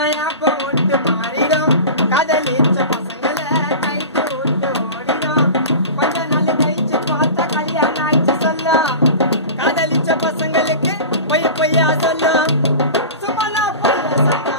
அப்ப விட்டு மாறிடும் காதலிச்ச பசங்களை கைட்டு விட்டு ஓடிடும் கொஞ்ச நாள் கழிச்சு பார்த்தா கல்யாணம் ஆச்சு சொல்லும் காதலிச்ச பசங்களுக்கு பொய்ய பொய்யா சொல்லும் சும்மா பொய்ய சொன்னா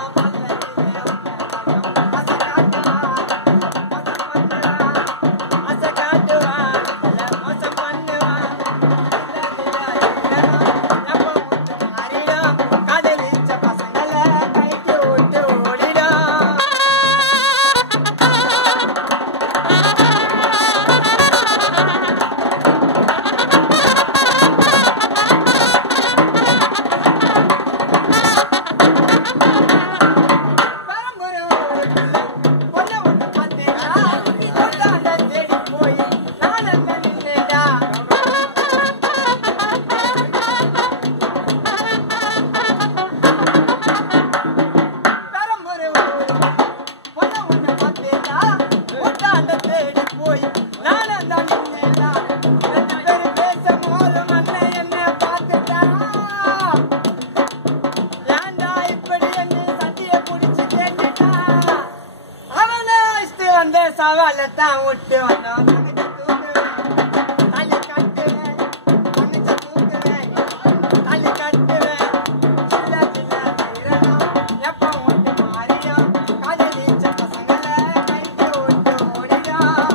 சவாலத்தான் விட்டு வந்தோம் தள்ளி கட்டுவேன் தங்கச்சி தூக்குவேன் தள்ளி கட்டுவேன் சின்ன சின்ன தைரணம் எப்ப விட்டு மாறிடும் காதலிச்ச பசங்களை கைட்டு விட்டு ஓடிடும்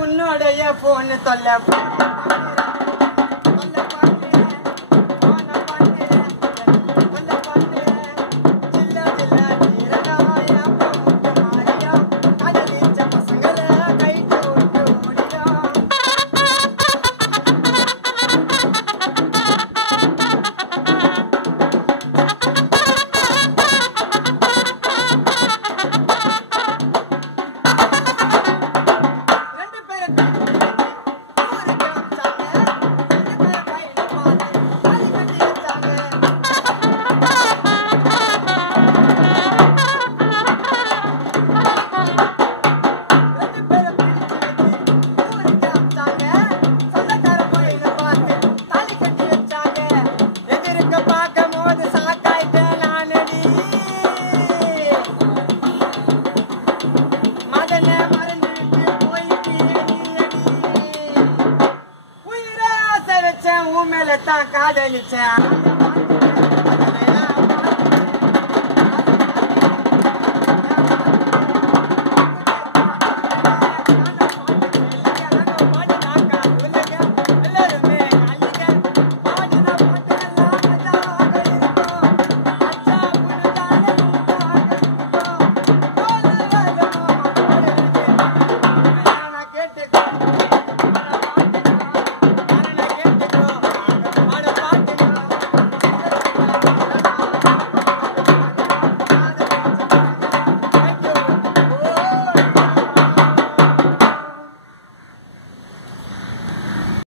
உன்னுடைய போன் தொல்லை காதலிச்சேன்